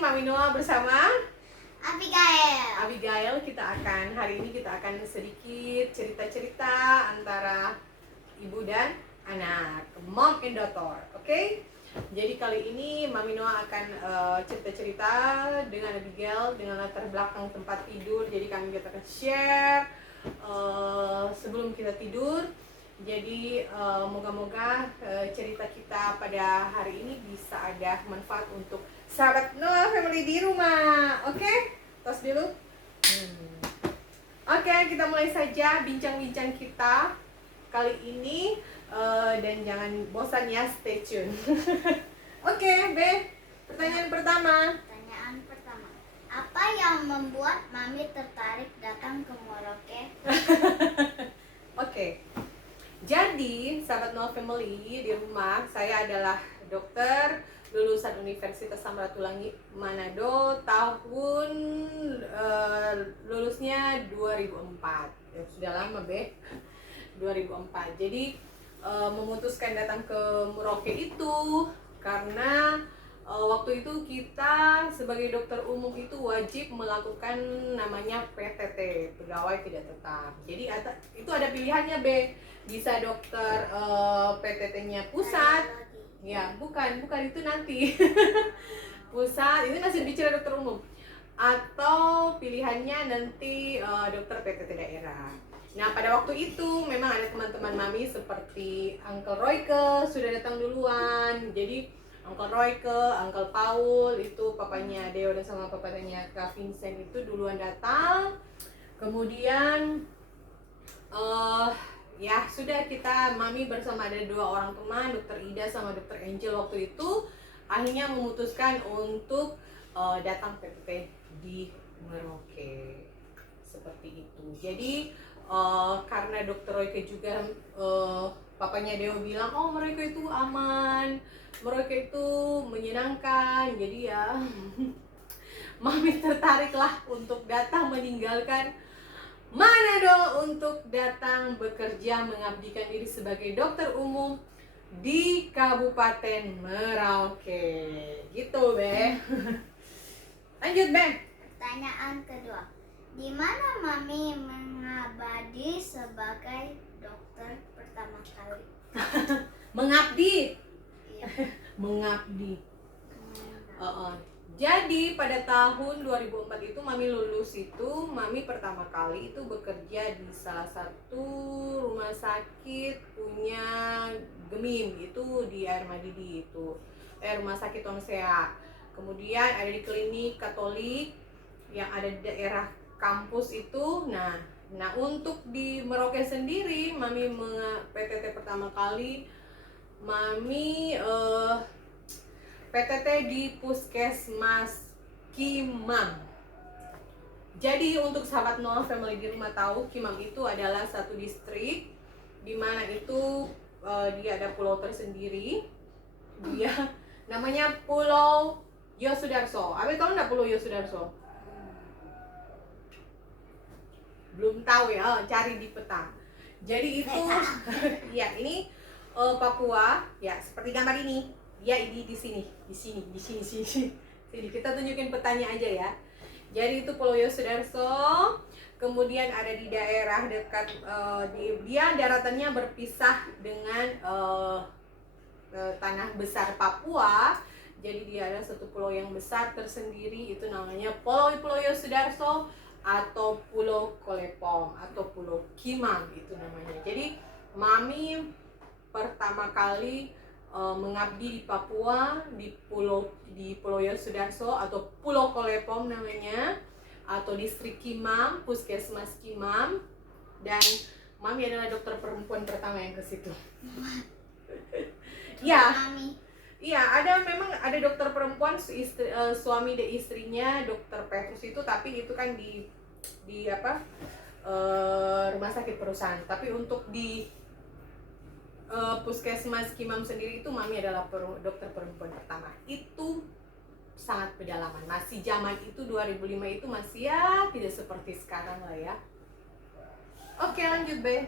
Mami Noah bersama Abigail. hari ini kita akan sedikit cerita-cerita antara ibu dan anak, mom and daughter, oke? Jadi kali ini Mami Noah akan cerita-cerita dengan Abigail dengan latar belakang tempat tidur. Jadi kami akan share sebelum kita tidur. Jadi moga-moga cerita kita pada hari ini bisa ada manfaat untuk sahabat Noah family di rumah. Oke? Tos dulu. Oke, kita mulai saja bincang-bincang kita kali ini. Dan jangan bosan ya, stay tune. Oke, Be. Pertanyaan pertama. Apa yang membuat Mami tertarik datang ke Merauke? Oke. Jadi, sahabat Noah Family di rumah, saya adalah dokter lulusan Universitas Samratulangi Manado tahun lulusnya 2004. Ya, sudah lama, Be. 2004. Jadi, memutuskan datang ke Merauke itu karena waktu itu kita sebagai dokter umum itu wajib melakukan namanya PTT, pegawai tidak tetap. Jadi itu ada pilihannya, B. Bisa dokter PTT-nya pusat. Ya, bukan itu nanti. Pusat, ini masih bicara dokter umum. Atau pilihannya nanti dokter PTT daerah. Nah, pada waktu itu memang ada teman-teman Mami seperti Uncle Royke sudah datang duluan. Jadi Uncle Royke, Uncle Paul, itu papanya Deo dan sama papanya Kak Vincent itu duluan datang. Kemudian ya sudah, kita Mami bersama ada dua orang teman, Dokter Ida sama Dokter Angel waktu itu akhirnya memutuskan untuk datang PTT di Merauke. Seperti itu. Jadi karena Dokter Royke juga papanya Deo bilang, oh Merauke itu aman, Merauke itu menyenangkan. Jadi ya Mami tertariklah untuk datang meninggalkan Manado untuk datang bekerja mengabdikan diri sebagai dokter umum di Kabupaten Merauke. Gitu, Be. Lanjut, Be. Pertanyaan kedua. Di mana Mami mengabdi sebagai dokter pertama kali? Mengabdi. Iya. Mengabdi. Jadi pada tahun 2004 itu Mami lulus itu, Mami pertama kali itu bekerja di salah satu rumah sakit punya Gemim, itu di Air Madidi itu, rumah sakit Tonsea. Kemudian ada di klinik Katolik yang ada di daerah kampus itu. Nah untuk di Merauke sendiri, Mami PTT pertama kali Mami PTT di Puskesmas Kimam. Jadi untuk sahabat Noah Family di rumah tahu, Kimam itu adalah satu distrik di mana itu dia ada pulau tersendiri. Dia namanya Pulau Yosudarso. Abe tahu nggak Pulau Yosudarso? Belum tahu ya, cari di peta. Jadi itu ya ini Papua ya, seperti gambar ini. Ya, ini di sini. Sini. Kita tunjukin petanya aja ya. Jadi itu Pulau Yosudarso. Kemudian ada di daerah dekat dia daratannya berpisah dengan tanah besar Papua. Jadi dia ada satu pulau yang besar tersendiri, itu namanya Pulau Yosudarso atau Pulau Kolepong atau Pulau Kimam itu namanya. Jadi Mami pertama kali mengabdi di Papua, di Pulau Yosudarso atau Pulau Kolepong namanya, atau distrik Kimam, Puskesmas Kimam. Dan Mami adalah dokter perempuan pertama yang ke situ. Ya. Iya, memang ada dokter perempuan, suami dan istrinya dokter Petrus itu, tapi itu kan di rumah sakit perusahaan. Tapi untuk di Puskesmas Kimam sendiri itu Mami adalah dokter perempuan pertama. Itu sangat pedalaman. Masih zaman itu 2005 itu masih ya tidak seperti sekarang lah ya. Oke, lanjut, Be.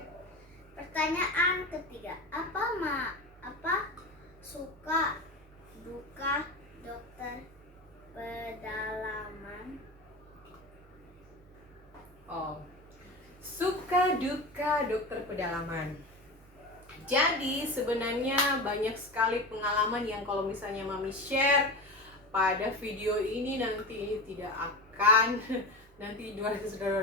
Pertanyaan ketiga. Apa suka duka dokter duka dokter pedalaman. Jadi sebenarnya banyak sekali pengalaman yang kalau misalnya Mami share pada video ini nanti tidak akan nanti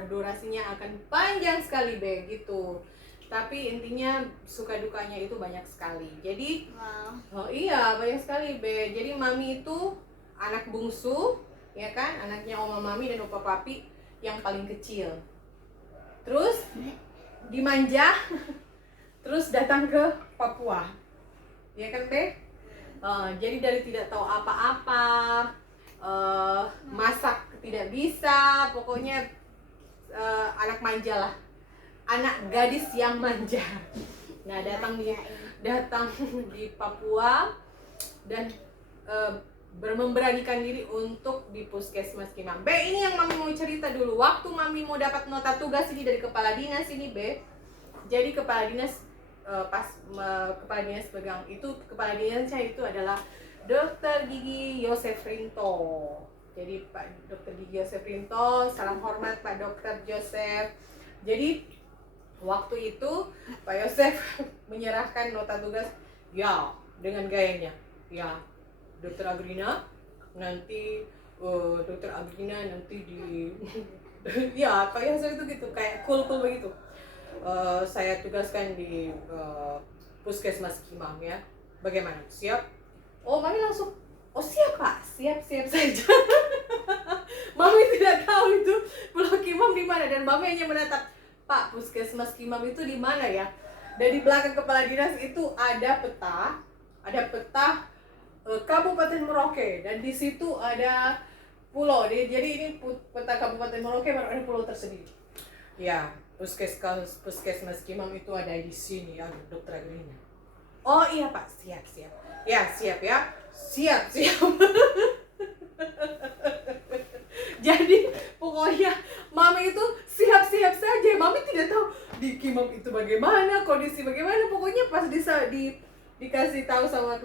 durasinya akan panjang sekali begitu. Tapi intinya suka dukanya itu banyak sekali. Jadi Wow. oh iya banyak sekali Be. Jadi Mami itu anak bungsu, ya kan? Anaknya Oma Mami dan Opa Papi yang paling kecil. Terus dimanja, terus datang ke Papua, ya kan Be? Jadi dari tidak tahu apa-apa, masak tidak bisa, pokoknya anak manja lah, anak gadis yang manja. Nah datang di Papua dan memberanikan diri untuk di Puskesmas Kimam. Be, ini yang Mami mau cerita dulu. Waktu Mami mau dapat nota tugas ini dari kepala dinas ini Be. Jadi kepala dinas kepala dinas pegang itu, kepala dinasnya itu adalah Dr. Gigi Yosef Rinto. Jadi Pak Dr. Gigi Yosef Rinto, salam hormat Pak Dr. Joseph. Jadi waktu itu Pak Yosef menyerahkan nota tugas ya dengan gayanya, ya Dr. Agrina nanti di ya Pak Yosef itu gitu kayak cool begitu. Saya tugaskan di Puskesmas Kimam ya. Bagaimana? Siap? Oh, Mami langsung, oh siap Pak, siap saja. Mami tidak tahu itu Pulau Kimam di mana dan Mami hanya menatap, Pak, Puskesmas Kimam itu di mana ya? Dan di belakang kepala dinas itu ada peta Kabupaten Merauke dan di situ ada pulau. Jadi ini peta Kabupaten Merauke baru ada pulau tersendiri. Ya, Puskesmas Kimam itu ada di sini ya, Dokter Agrina. Oh iya Pak, siap. Ya, siap ya. Siap. Jadi pokoknya Mami itu siap saja. Mami tidak tahu di Kimam itu bagaimana, kondisi bagaimana. Pokoknya pas dikasih tahu sama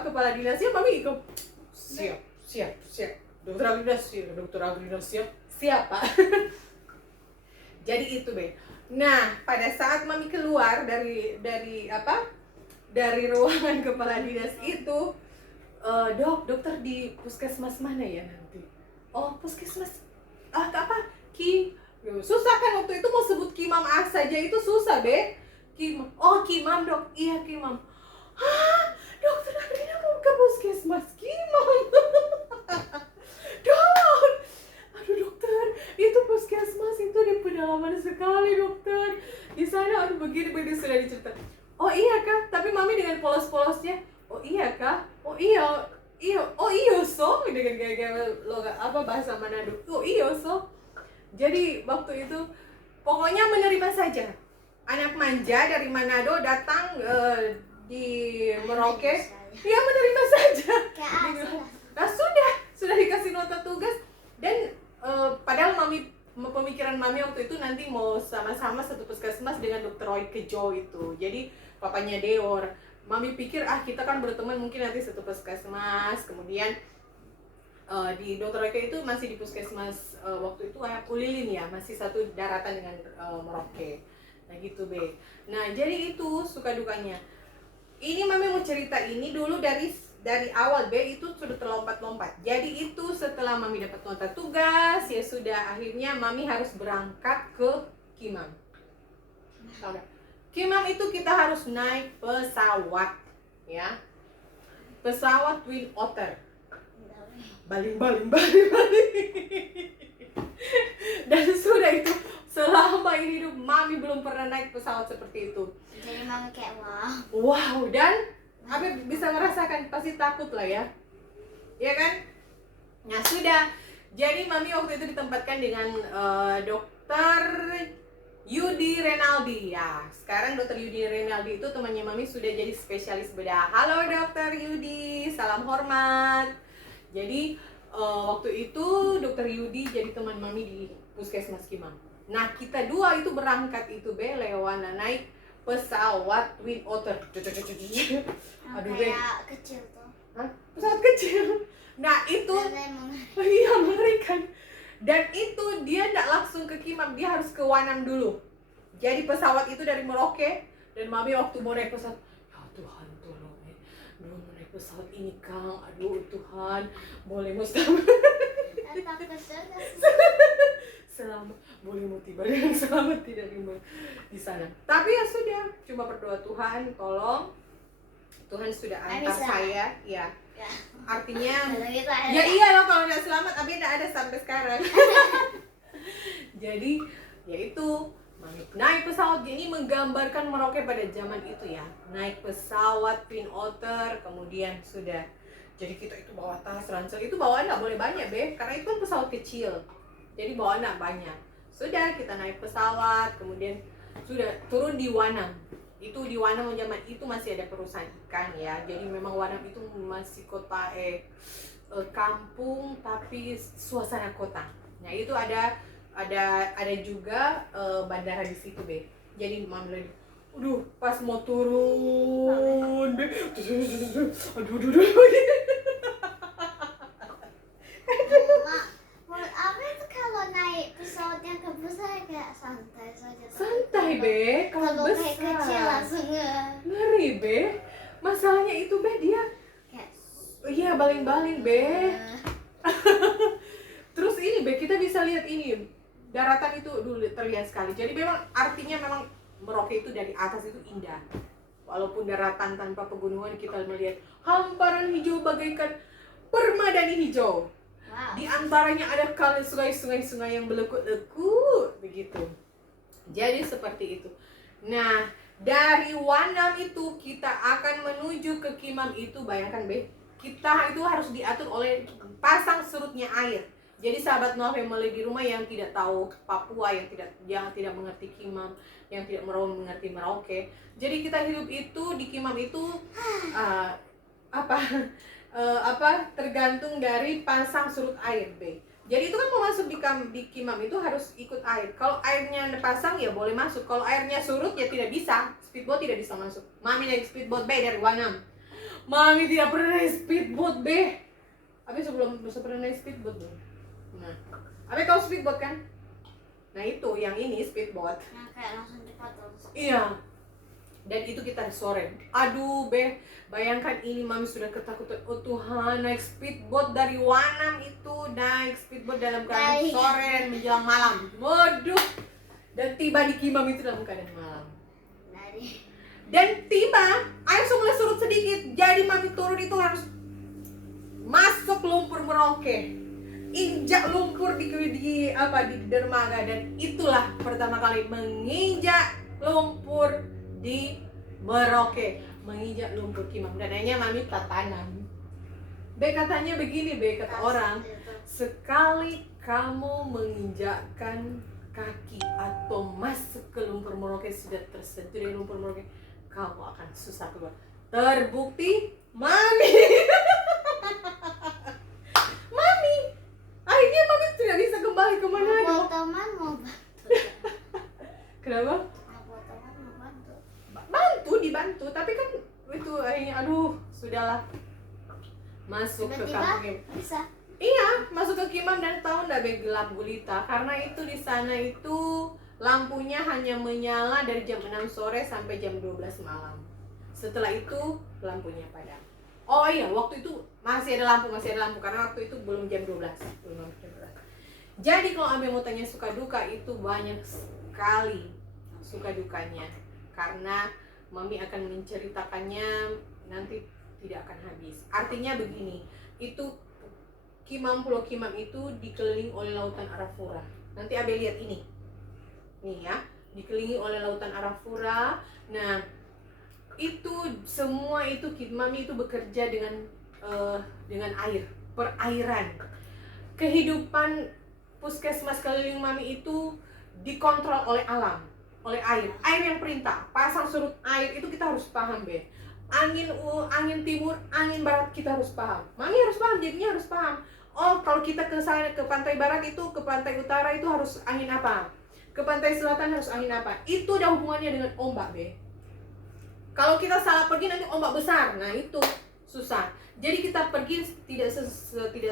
kepala dinasnya, Mami ikut siap. Dokter Agrina siap Pak. Jadi itu Be. Nah pada saat Mami keluar dari ruangan kepala dinas itu, dokter di puskesmas mana ya nanti? Oh puskesmas susah kan waktu itu mau sebut Kimam A saja itu susah Be. Kimam dok, iya Kimam. Dokter Agrina mau ke puskesmas Kimam. Dok, aduh dokter, itu puskesmas itu di pedalaman sekali dokter. Di sana begini sudah diceritakan. Oh iya kak, tapi Mami dengan polos-polosnya. Oh iya kak, oh iya so dengan gaya logat bahasa Manado. Oh iya so. Jadi waktu itu pokoknya menerima saja. Anak manja dari Manado datang di Merauke. Ya menerima saja. Nah sudah dikasih nota tugas dan padahal pemikiran Mami waktu itu nanti mau sama-sama satu puskesmas dengan Dr. Roy Kejo itu. Jadi papanya Deor. Mami pikir kita kan berteman mungkin nanti satu puskesmas. Kemudian di Dr. Roy Kejo itu masih di puskesmas waktu itu kayak Ulilin ya, masih satu daratan dengan Merauke. Nah gitu Be. Nah jadi itu suka dukanya. Ini Mami mau cerita ini dulu dari awal Be, itu sudah terlompat-lompat. Jadi itu setelah Mami dapat nota tugas, ya sudah akhirnya Mami harus berangkat ke Kimam. Kimam itu kita harus naik pesawat, ya. Pesawat Twin Otter. Baling. Dan sudah itu selama ini hidup Mami belum pernah naik pesawat seperti itu. Jadi Mami kayak wow, dan Mami bisa merasakan pasti takut lah ya. Iya kan? Nah sudah, jadi Mami waktu itu ditempatkan dengan Dokter Yudi Renaldi ya. Sekarang Dokter Yudi Renaldi itu temannya Mami sudah jadi spesialis bedah. Halo Dokter Yudi, salam hormat. Jadi waktu itu Dokter Yudi jadi teman Mami di Puskesmas Kimam. Nah kita dua itu berangkat itu Be, Lewana naik pesawat Twin Otter. Aduh Be. kayak kecil tuh. Hah? Pesawat kecil. Nah itu iya mengerikan. Dan itu dia tidak langsung ke Kimam, dia harus ke Wanam dulu. Jadi pesawat itu dari Merauke, dan mami waktu mau naik pesawat, ya Tuhan tolong belum naik pesawat ini Kang, aduh Tuhan, boleh mau selamat, Takut juga sih. selamat, boleh mau tiba dengan selamat tidak di sana. Tapi ya sudah, cuma berdoa Tuhan, tolong Tuhan sudah antar Bisa. saya, ya. Ya. Artinya, Kalau gitu ada. ya iya loh kalau nggak selamat, tapi nggak ada sampai sekarang. Jadi, yaitu naik pesawat ini menggambarkan Merauke pada zaman itu ya. Naik pesawat Twin Otter, kemudian sudah. Jadi kita itu bawa tas, ransel, itu bawaan nggak boleh banyak be, karena itu kan pesawat kecil. Jadi bawaan nggak banyak. Sudah kita naik pesawat, kemudian sudah turun di Wanam. Itu di Wanam zaman itu masih ada perusahaan ikan ya. Jadi memang Wanam itu masih kota kampung tapi suasana kota. Nah itu ada juga bandara di situ be. Jadi mami lagi, aduh pas mau turun be, aduh. Mak, menurut apa itu kalau naik pesawat yang ke besar kayak santai saja. Santai be, kalau Kalau kayak kecil besar langsung ngeri be. Masalahnya itu be dia, kayak iya baling-baling be. Terus ini be, kita bisa lihat ini daratan itu dulu terlihat sekali. Jadi memang artinya memang Merauke itu dari atas itu indah. Walaupun daratan tanpa pegunungan, kita melihat hamparan hijau bagaikan permadani hijau. wow. Di antaranya ada kali sungai-sungai yang berlekut-lekut begitu. Jadi seperti itu. Nah, dari Wanam itu kita akan menuju ke Kimam itu, bayangkan be, kita itu harus diatur oleh pasang surutnya air. Jadi sahabat Noah Family di rumah yang tidak tahu Papua, yang tidak mengerti Kimam, yang tidak mengerti Merauke. Jadi kita hidup itu di Kimam itu tergantung dari pasang surut air be. Jadi itu kan mau masuk di Kimam itu harus ikut air. Kalau airnya pasang ya boleh masuk. Kalau airnya surut ya tidak bisa. Speedboat tidak bisa masuk. Mami naik speedboat be dari Wanam. Mami tidak pernah naik speedboat be. Abi sebelum pernah naik speedboat belum? Nah, Abi tahu speedboat kan? Nah itu yang ini speedboat. Yang kayak langsung dipotong. Iya. Dan itu kita sore. Aduh be, bayangkan ini mami sudah ketakutan. Oh Tuhan, naik speedboat dari Wanam itu, naik speedboat dalam keadaan Baik. sore dan menjelang malam. Waduh. Dan tiba di Kimam itu dalam keadaan malam. Dari Dan tiba, air mulai surut sedikit. Jadi mami turun itu harus masuk lumpur Merauke. Injak lumpur di dermaga, dan itulah pertama kali menginjak lumpur di Merauke, menginjak lumpur Kimam. Dan akhirnya mami tanam. Be katanya begini be, kata orang, sekali kamu menginjakkan kaki atau masuk ke lumpur Merauke, sudah tersentuh dari lumpur Merauke, kamu akan susah keluar. Terbukti mami. Mami, akhirnya mami tidak bisa kembali ke Manado. mau teman mau bantu. Kenapa? Mau teman mau bantu. Dibantu, tapi kan itu akhirnya aduh sudahlah, masuk ke Tiba-tiba kampung. bisa. Iya, masuk ke Kimam dan tahu nggak be, gelap gulita karena itu di sana itu lampunya hanya menyala dari jam 6 sore sampai jam 12 malam. Setelah itu lampunya padam. Oh iya, waktu itu masih ada lampu karena waktu itu belum jam 12. Jadi kalau Abi mau tanya suka duka, itu banyak sekali suka dukanya. Karena Mami akan menceritakannya nanti tidak akan habis. Artinya begini, itu Pulau Kimam itu dikelilingi oleh lautan Arafura. Nanti Abi lihat ini. Nih ya, dikelilingi oleh lautan Arafura. Nah, itu semua itu Mami itu bekerja dengan air, perairan. Kehidupan puskesmas keliling Mami itu dikontrol oleh alam, oleh air yang perintah. Pasang surut air itu kita harus paham be. Angin timur, angin barat kita harus paham. Mami harus paham, jadinya harus paham. Oh, kalau kita ke sana, ke pantai barat itu, ke pantai utara itu harus angin apa? Ke pantai selatan harus angin apa? Itu ada hubungannya dengan ombak be. Kalau kita salah pergi nanti ombak besar, nah itu susah. Jadi kita pergi tidak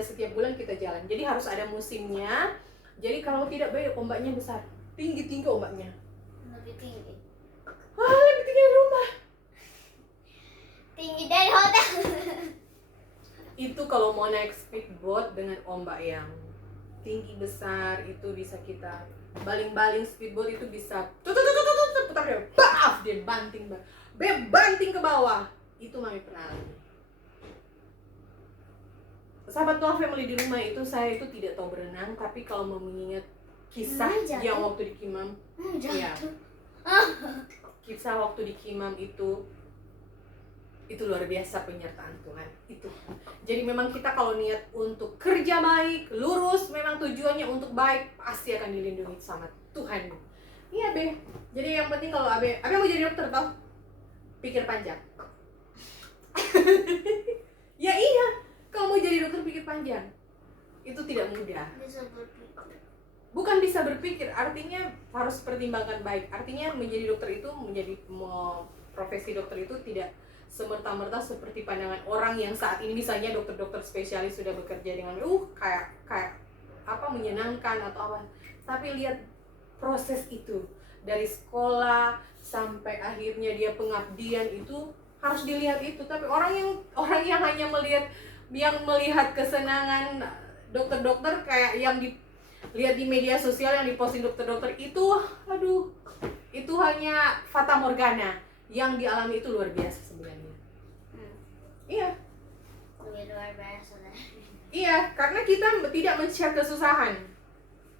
setiap bulan kita jalan. Jadi harus ada musimnya. Jadi kalau tidak baik ombaknya besar, tinggi ombaknya. Lebih tinggi. Wah, lebih tinggi dari rumah. Tinggi dari hotel. Itu kalau mau naik speedboat dengan ombak yang tinggi besar itu bisa kita baling-baling speedboat itu bisa putar dia, baf, dia banting banting ke bawah. Itu mami pernah alami. Sahabat Tua Family di rumah itu saya itu tidak tahu berenang, tapi kalau mau mengingat kisah Jatuh. yang waktu di Kimam, ya, Jatuh. kisah waktu di Kimam itu luar biasa penyertaan Tuhan itu. Jadi memang kita kalau niat untuk kerja baik, lurus, memang tujuannya untuk baik, pasti akan dilindungi sama Tuhan. Iya, Be. Jadi yang penting kalau Abe mau jadi dokter toh, pikir panjang. Ya iya, kalau mau jadi dokter pikir panjang. Itu tidak mudah. Bisa berpikir. Bukan bisa berpikir, artinya harus pertimbangkan baik. Artinya menjadi dokter itu, profesi dokter itu tidak semerta-merta seperti pandangan orang yang saat ini misalnya dokter-dokter spesialis sudah bekerja dengan kayak apa menyenangkan atau apa. Tapi lihat proses itu dari sekolah sampai akhirnya dia pengabdian itu harus dilihat itu. Tapi orang yang hanya melihat kesenangan dokter-dokter kayak yang lihat di media sosial yang diposting dokter-dokter itu, aduh, itu hanya fata morgana. Yang dialami itu luar biasa sebenarnya. Iya. Lebih luar biasa deh. Iya, karena kita tidak men-share kesusahan.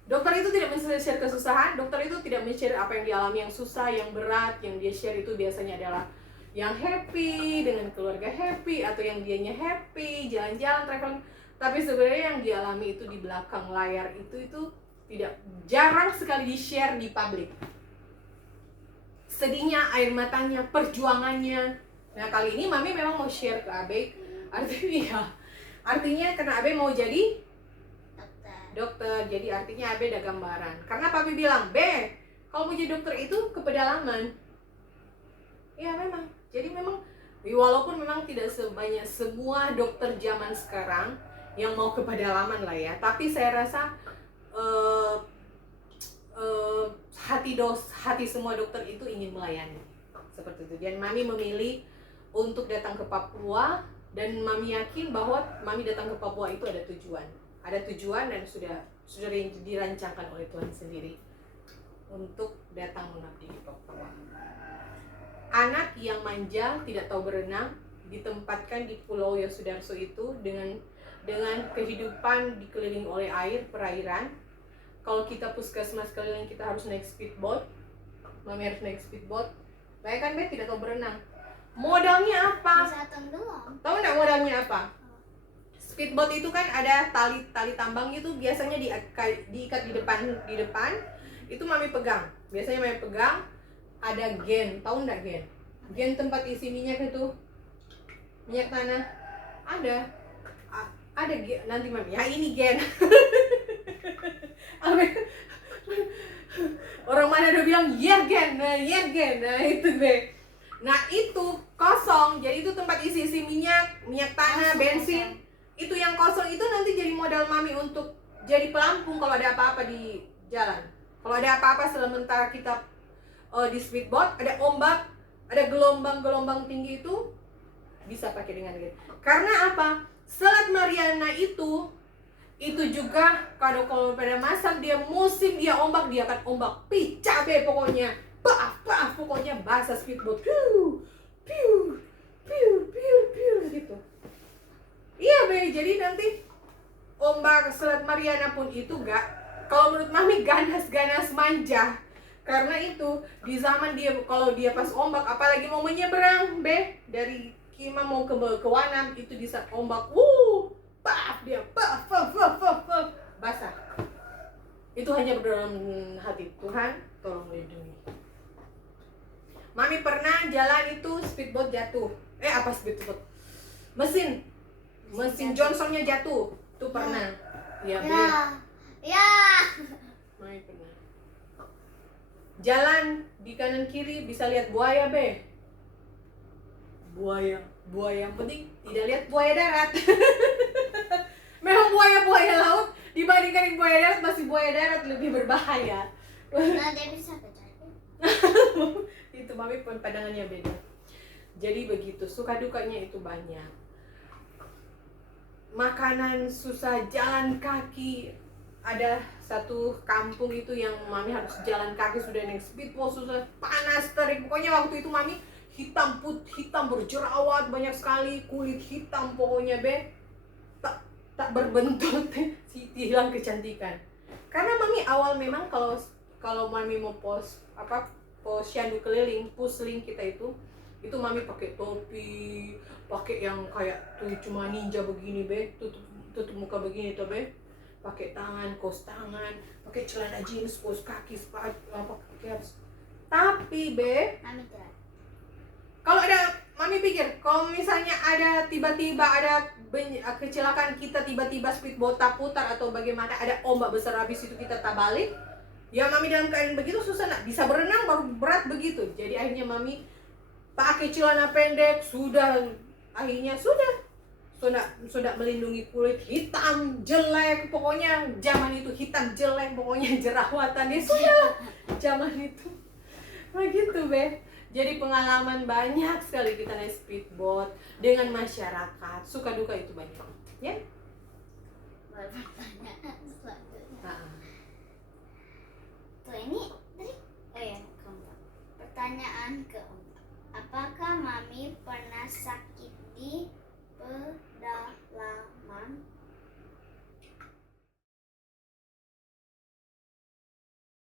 Dokter itu tidak men-share kesusahan, dokter itu tidak men-share apa yang dialami yang susah, yang berat. Yang dia share itu biasanya adalah yang happy, dengan keluarga happy, atau yang dianya happy, jalan-jalan, traveling. Tapi sebenarnya yang dialami itu di belakang layar itu tidak, jarang sekali di-share di publik. Sedihnya, air matanya, perjuangannya. Nah kali ini Mami memang mau share ke Abe. Artinya karena Abe mau jadi dokter, jadi artinya Abe ada gambaran. Karena Papi bilang, Be, kalau mau jadi dokter itu ke pedalaman. Ya memang, jadi memang walaupun memang tidak sebanyak semua dokter zaman sekarang yang mau ke pedalaman lah ya, tapi saya rasa hati semua dokter itu ingin melayani seperti itu. Dan Mami memilih untuk datang ke Papua, dan Mami yakin bahwa Mami datang ke Papua itu ada tujuan dan sudah dirancangkan oleh Tuhan sendiri untuk datang mengabdi di Papua. Anak yang manja, tidak tahu berenang, ditempatkan di Pulau Yosudarso itu dengan kehidupan dikelilingi oleh perairan. Kalau kita puskesmas keliling, kita harus naik speedboat. Mami harus naik speedboat. Bayangkan Be tidak tahu berenang. Modalnya apa? Bisa tenggelam. Tahu nggak modalnya apa? Speedboat itu kan ada tali tambang itu biasanya diikat di depan. Itu Mami pegang. Biasanya Mami pegang. Ada gen. Tahu nggak gen? Gen tempat isi minyak itu. Minyak tanah. Ada gen. Nanti Mami. Ya ini gen. Orang mana udah bilang ya gen. Nah itu Be. Nah itu kosong, jadi itu tempat isi minyak tanah, bensin. Itu yang kosong itu nanti jadi modal Mami untuk jadi pelampung kalau ada apa-apa di jalan. Kalau ada apa-apa sementara kita di speedboat, ada ombak, ada gelombang tinggi itu bisa pakai dengan gitu. Karena apa? Selat Mariana itu juga kalau pada masa dia musim dia ombak, dia akan ombak picah Be pokoknya. Pokoknya bahasa speedboat. Piu gitu. Iya Be, jadi nanti ombak Selat Mariana pun itu kalau menurut Mami ganas manja. Karena itu di zaman dia, kalau dia pas ombak, apalagi mau menyeberang Be, dari Kima mau ke Wanam, itu di saat ombak, dia basah. Itu hanya berdalam hati, Tuhan tolong lindungi. Mami pernah jalan itu speedboat jatuh. Mesin Johnsonnya jatuh. Itu pernah. Ya, Be. Ya. Mami pernah. Jalan di kanan kiri bisa lihat buaya Be. Buaya yang penting tidak lihat buaya darat. Memang buaya laut dibandingkan buaya darat, masih buaya darat lebih berbahaya. Nah, dia bisa pecah. Itu mami pandangannya beda. Jadi begitu, suka dukanya itu banyak. Makanan susah, jalan kaki. Ada satu kampung itu yang mami harus jalan kaki, sudah naik speedboat, susah, panas terik. Pokoknya waktu itu mami hitam berjerawat banyak sekali, kulit hitam pokoknya be. Tak berbentuk, hilang kecantikan. Karena mami awal memang kalau mami mau post posyandu keliling, pusling kita itu mami pakai topi, pakai yang kayak tuh cuma ninja begini be, tutup muka begini tuh be, pakai kaos tangan, pakai celana jeans, kaos kaki, sepatu apa kayak. Tapi be, Mami tidak. kalau ada mami pikir kalau misalnya ada tiba-tiba ada kecelakaan, kita tiba-tiba speedboat tak putar atau bagaimana, ada ombak besar habis itu kita tak balik, ya mami dalam keadaan begitu susah nak bisa berenang, baru berat begitu. Jadi akhirnya mami pakai celana pendek, akhirnya sudah melindungi kulit, hitam jelek pokoknya. Zaman itu hitam jelek pokoknya, jerawatannya sudah zaman itu begitu be. Jadi pengalaman banyak sekali kita naik speedboat dengan masyarakat, suka duka itu banyak ya. Pertanyaan selanjutnya. Nah, Tuh ini tadi, oh ya keempat. Pertanyaan keempat. Apakah mami pernah sakit di pedalaman?